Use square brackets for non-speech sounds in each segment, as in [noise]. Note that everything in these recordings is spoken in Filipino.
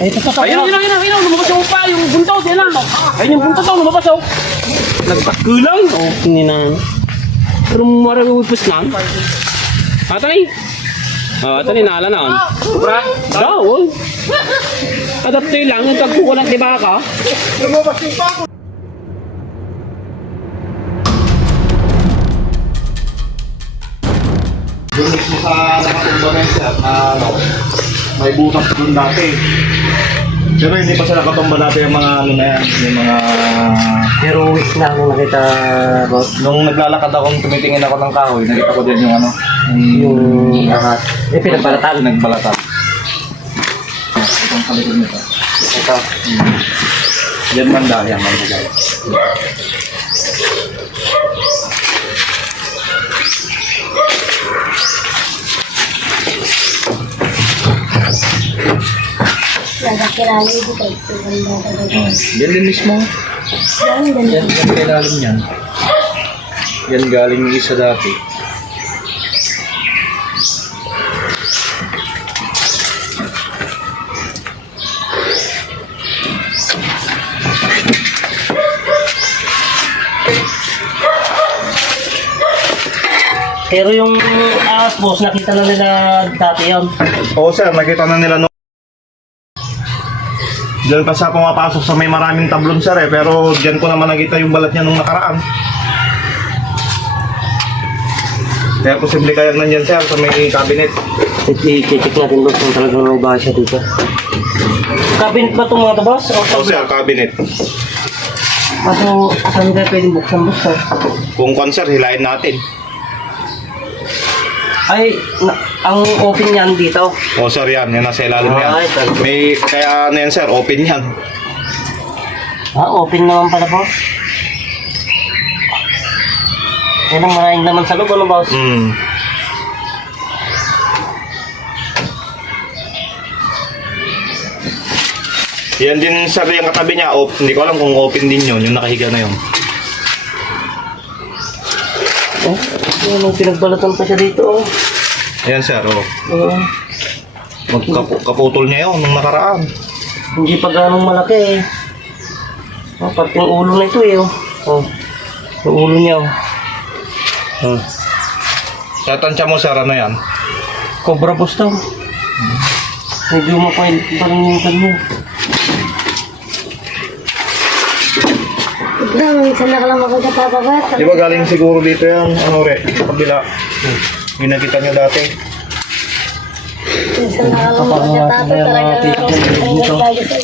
Ay, sa Ayun, ayun, ayun, ayun, lumabas yung pa, yung buntot, yan lang. Ayun yung buntot, lumabas, oh. Nagpakulang, oh. Hindi na. Pero marami upos lang. Ata ni. Oh, ata ni, naala na, oh. Daw, oh. Adaptoy lang, yung tagpuko ng tibaka. Doon mismo sa nakatumba na yun, sir, na may butas doon dati. Pero hindi pa siya nakatumba dati yung mga ano na yan, yung mga... Weeks na ako nakita, boss. Nung naglalakad ako, tumitingin ako ng kahoy, nakita ko din yung ano, Yung lahat. Eh, pinagbalatan. nagbalatan. Itong sa likod nito. Ito. Yan manda, yan manda guys. Nagkakilala dito kay Tuganda talaga. Yan din mismo. Yan, Yan, ganun. yan kailalim yan. Yan galing yung isa dati. Pero yung ahas, boss, nakita na nila dati yun. Oo sir, nakita na nila no. Diyan pa siya pumapasok sa may maraming tablon sir eh, pero diyan ko naman nakita yung balat niya nung nakaraan. Kaya posible kaya nandiyan sir sa may cabinet. I-check natin, boss, kung talagang may bahay siya dito. Cabinet ba itong mga to, boss? O, Oo sir, cabinet. Kaso, saan kaya pwedeng buksan, boss? sir? Kung kon sir, hilahin natin. Ay, na, ang open yan dito. Oo sir, yan. Yan nasa ilalim yan. Ay. May, kaya ano yan sir, open yan. Ah, open naman pala, boss. Yan ang maraming naman sa loob, ano, boss? Hmm. Yan din sir yung katabi niya. Op, hindi ko alam kung open din yun. Yung nakahiga na yun. Yan ang pinagbalatan pa siya dito, oh. Ayan sir, oh. Oo. Magkapu- kaputol niya yun nung nakaraan. Hindi pa ganong malaki, eh. Oh, pati yung ulo na ito, eh, oh. Oh, yung ulo niya, oh. Oh. Sa tansya mo sir, ano yan? Cobra boss daw. Medyo mapail parang yung kanya. Tignan, minsan na lang makagatapagat. Di ba galing siguro dito yan? Ano re? Sa kabila. Yung nakita niyo dati. Minsan na ka lang. Talaga na ako sa kanya lagi sa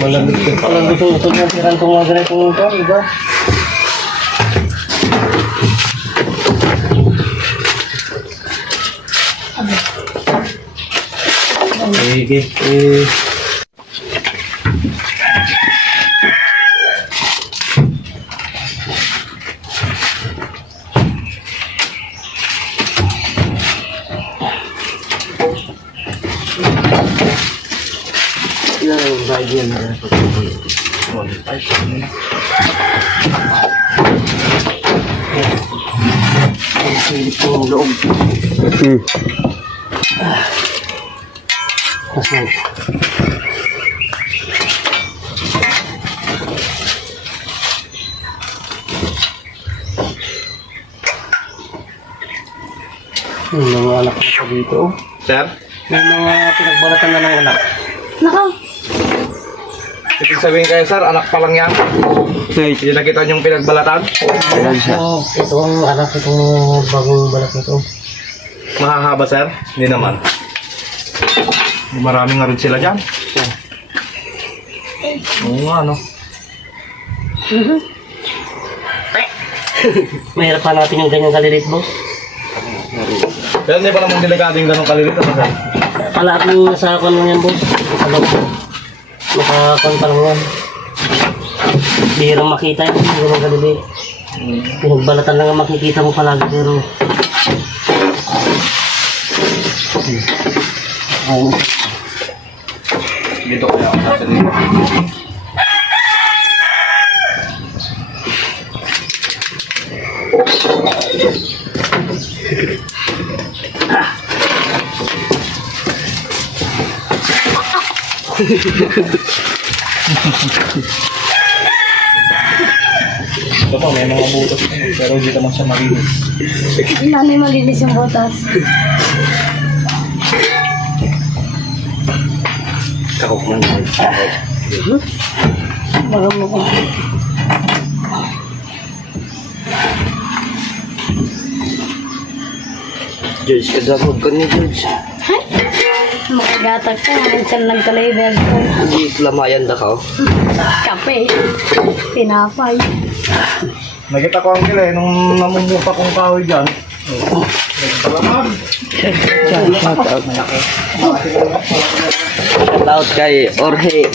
Malamig ko. Gusto niya tirang itong mga ganitong ito, di Sige, eh. Bagay na Ang silip ko loob. Hmm. Na. Yung mga anak ko pa dito. oh. Sir? May mga pinagbalatan na ng anak. Nako, Ibig sabihin kayo sir, anak pa lang yan. Hindi nakita niyong pinagbalatan? Ayan siya. Ito ang anak itong bagong balat nito. Mahahaba sir? Hindi naman. Maraming nga rin sila dyan. Oo nga ano. [laughs] Mahirap pa natin yung ganyang kalilit mo. Pero hindi pa naman delikado yung ganong kalilit ano sir? Palaat ng nasa kon lang yan, boss. Alam ko. Nakakon pa lang yan. Bihirang makita yun, hindi naman kalilit. Pinagbalatan lang ang makikita mo palagi, pero... Ayun. Dito kaya ako sasabihin. Ito po, may mga butas na yun, pero hindi naman siya malinis. Mami malinis yung botas. Kakok man. Bago mo ko. George, kadagod ka ni George. Makagatag ko. Minsan nagka-label ko. Hindi lamayan da ka. oh. Kape. Pinapay. Nakita ko ang kila eh, nung namumupa kong kahoy dyan. Oh. Shout out. Shout out kay Orhe.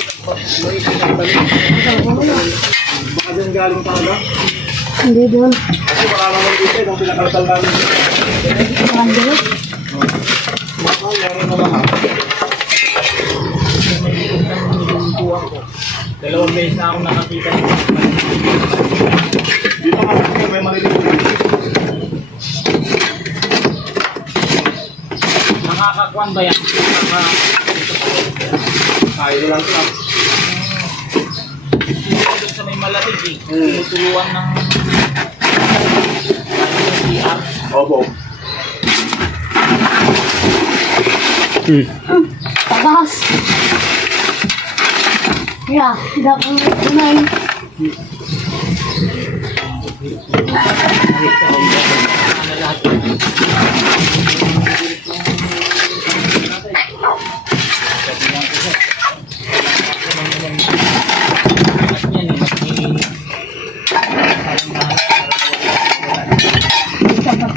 Baka dyan galing talaga. Hindi doon. Kasi wala naman dito nung pinakalsal namin. Parang doon. Baka meron na lahat. Dalawang beses na ako nakakita. Dito nga kasi may maliliit. Nakakakuan ba yan? Nakaka... Kaya lang siya. Doon sa may malamig eh. Tinutuluan ng... CR. Opo. Takas. Yeah, tidak ko kunain. Yan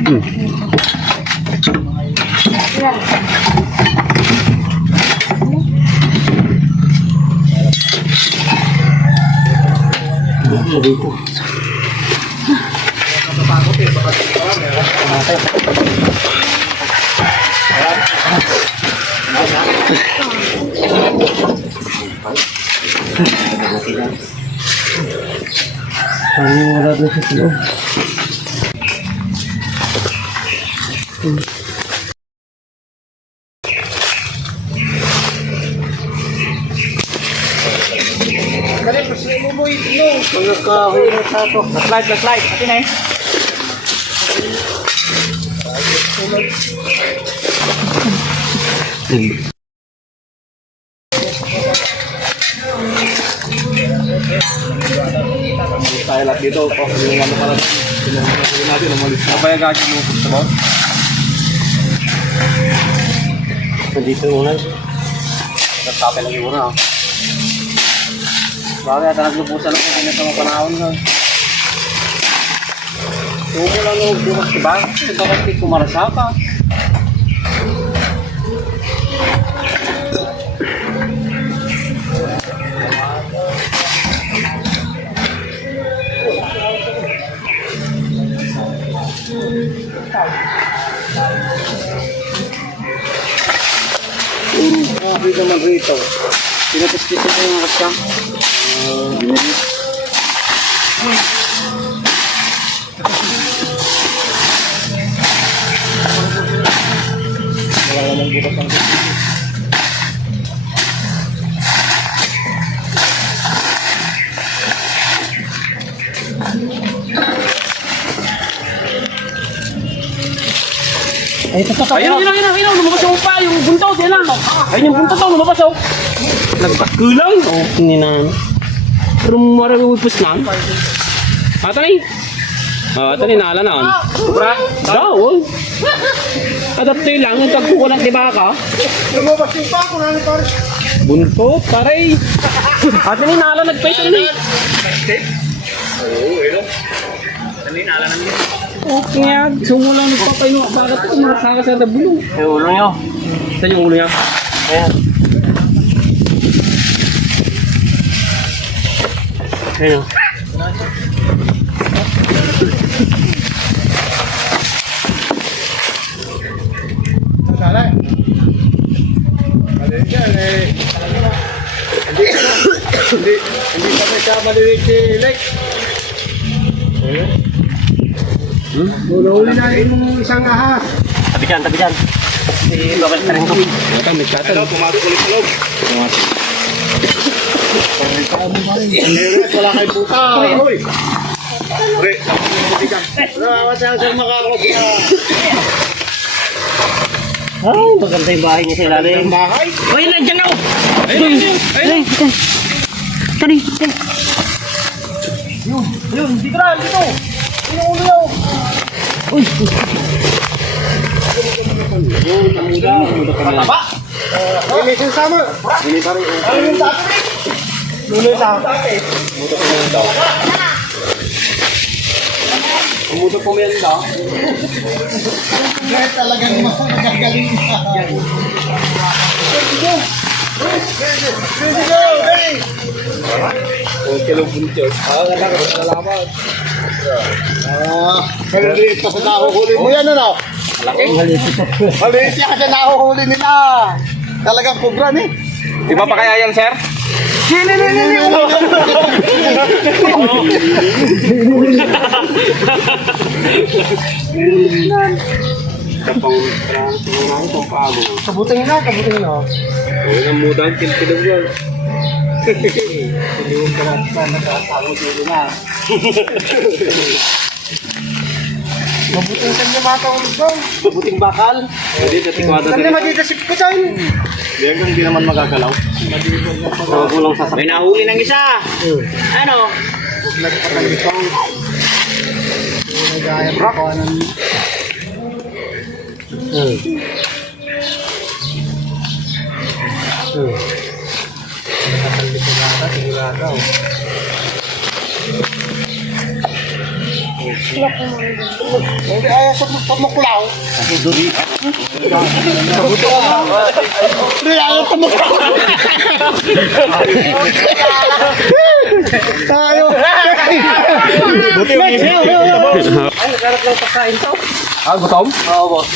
Yeah. Ano wala doon sa loob? Mga kahoy na tato. Last light, last light. Atin eh. Tayo lahat dito. Oh, yung ano pala. Sinuhin natin, umalis na. Kaya gagawin mo sa ba? Nandito muna. Nagtapay lang yung una. Bakit ata naglubusan ako kung ito mga panahon na. Tumo lang yung diba? Kasi kumarasa ka. Grabe naman rito. Pinatistis ko yung kapsam. Wala namang bukas ang Ay, ito sa Ayun, ayun, ayun, ayun, ayun, lumabas yung pa, yung buntot, yan lang. Ayun yung buntot daw, lumabas oh. Nagpatkulang. Oh, hindi na. Pero marami upos lang. Atay. Ah, atay, nala na. Sobra. Daw, oh. Adaptoy lang, yung tagpo ko ng tiba ka. Lumabas yung pa, kung ano pare. Buntot, paray. Atay, nala nagpaito na. Oo, eh. Okay nga, mo lang nagpapaino. Bakit ito makasaka sa bulong? Yung ulo nyo. Saan yung ulo niya? Ayan. Eh. Eh. Hindi, hindi, kami sa malilig si Lex. Hmm? Huli na yung isang ahas. Tabi dyan, tabi dyan. Si babalik na rin ko. Ito, may shuttle. Ano, pumasok ulit sa loob. Pumasok. Wala kayo puta. Hoy. Pre, Ay, maganda yung bahay niya sa ilalim. bahay. Uy, nandiyan ako! Ayun, ayun, ayun. Ay, Tari, tari. Yun, dito na, dito. Yung ulo yun. Mataba. Ini yung sama. Ini pa rin. Ano yung dati? Luloy sa akin. Umuto po yan daw. Na. Kilong buntos. Ah, wala ka, wala laban. Ah, maliliit pa sa nahuhuli mo yan, ano? Malaki. Maliit yan sa nahuhuli nila. Talagang kubra ni. Di ba pa kaya yan, sir? Transfer na pang pago. Kabuting na, kabuting na. Oo, nang muda ang kilkilog yan. Yung karasta na nakatago dito na. Mabuting saan niya makakaulit doon. Buting bakal. Hindi, tatikwada Saan niya magkikasip ko dyan? Hindi hanggang di naman magagalaw. Magulang sa May nahuli ng isa. Ano? Nagpakalito. Nagaya pa ko ng... Nakakalito na ata, sigurado. Hindi, ayaw sa pamuklaw. Hindi, ayaw pamuklaw. Ayaw. Buti yung Ay, nagkarap lang pagkain to. Ah, gutom? Oo, boss.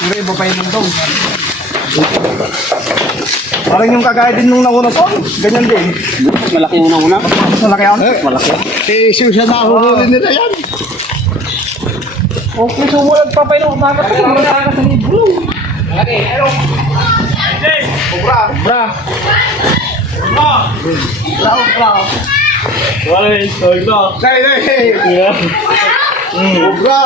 Hindi, iba pa yung mundong. Parang yung kagaya din nung nauna to. Ganyan din. Malaki yung una-una. Mas malaki ako. Malaki. Eh, siya nahuhuli nila yan. Okay, sumulag pa pa yung umagat ko. Malaki, ano? Cobra. Bra. Bravo, bravo. Wala, ito, ito. Nay, nay. Cobra.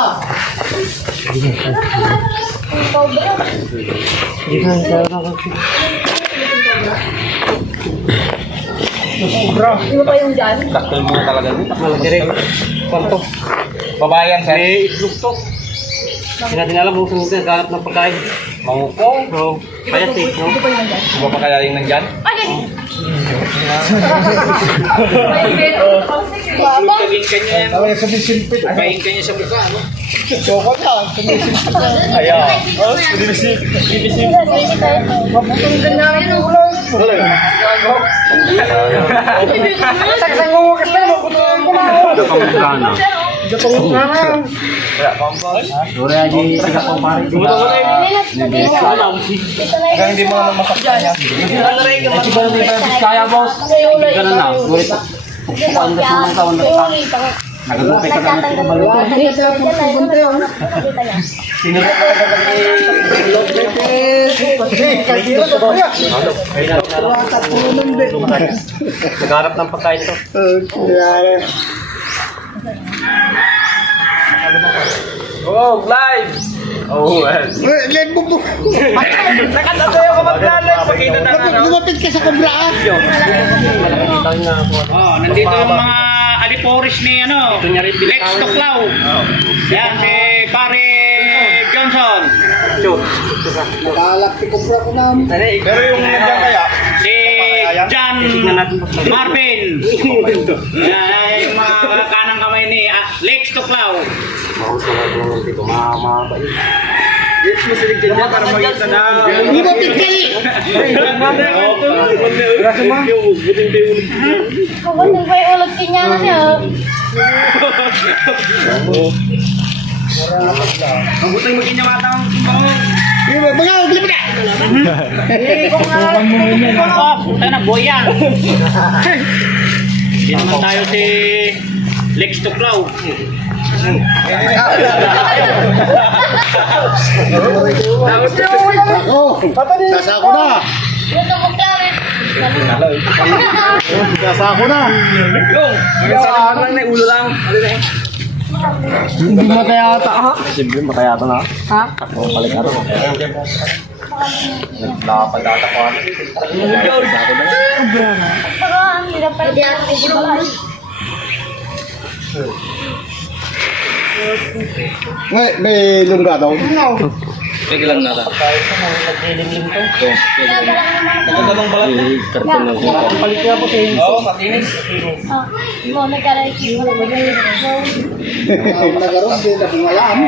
Cobra. Ano pa yung dyan? Taktal mo na talaga dito. Kwanto. Babayan, sir. May itlog to. Hindi natin alam kung saan nagkarap ng pagkain. Mangupo. Oo. Kaya si, no? Di ba pa kaya yung nandyan? Niya yan. Talaga sumisilpit. Pahin ka niya sa mukha, ano? Choko na. Sumisilpit. Ayaw. Mabutong ganda rin. Saksang mo kasi ko na. Kamukana. Gatong na na. Aja tiga pang pare. Dito na Kaya hindi mo naman niya. Kasi ba may kaya boss? Ganun na. Ngunit pupuan ka sa mga taon na isa. Nagagupay ka na ng maluto. Nagharap ng pagkain to. Oh, live! Oh, well. Leg mo po. Nakatatayo ka mag-live. Pakita na ano. Lumapit ka sa kubra ah. Malaki tayo na ako. Oh, nandito yung mga aliporis ni ano, Lex Toklaw. Yan, si Pare Johnson. Nakalak si kubra ko na. Pero yung nandiyan kaya, Si John Marvin. Yan, yung mga kanang kamay ni ah, Lex Toklaw. lumapit ka eh. Kamutin pa yung ulag kinyangan niya. Mabuting mag-inyamata ang timbang. Mga ugli na. Oh, puta na, boy yan. Hindi naman tayo si Lex Toklaw. Nasa ako na. Ito ko lang eh. Nasa ako na. Hindi matayata ha? Siyempre matayata na. Ha? Ako ako. Naglapad ata ko. Pero ang hirap pa rin. May, may lungga daw. Biglang nata. Karton na ko. Palit nga po sa inyo. Oo, patinis. Ah, mo nagkaray ko. Nagaroon din ako ngayon.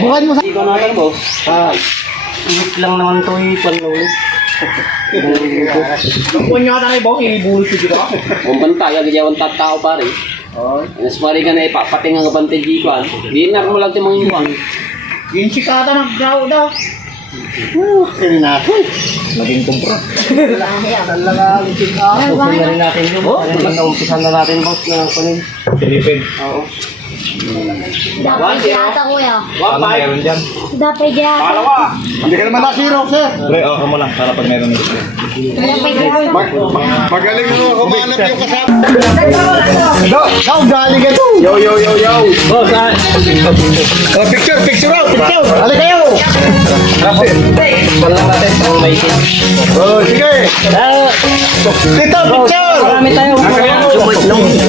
Bukan mo sa... Ikaw natin boss. Ah, Ulit lang naman to eh. Paano ulit? kunya [laughs] na kay Bong, ibulot ko dito. Kung bantay, agyawan tao pare. Mas mari ka na ipapating ang bantay di ko. Di na mo lang timang iwan. Yung sikata nagdaw daw. Uh, kaya na ako eh. Naging kumpra. Umpisa na rin natin yun. Oh, umpisa na natin boss na kunin. Philippine. Oo. Dapat yata ko ya. Ano meron dyan? Dapat yata. Palawa. Hindi ka naman nasiro, sir. Pre, okay mo lang para pag meron dito. Magaling mo kumanap yung kasama. No, no, galing ka to. Yo, yo, yo, yo. Boss, ah. Oh, picture, picture out, picture. Halika kayo. Wala natin kung may isin. Oh, sige. Ah, Dito, picture. marami tayo. Lalawigan.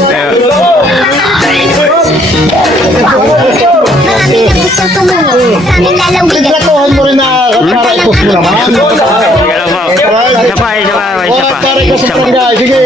Pagkatuhan mo rin na. Sabay, sabay, sabay. Para ikaw sa barangay. Sige.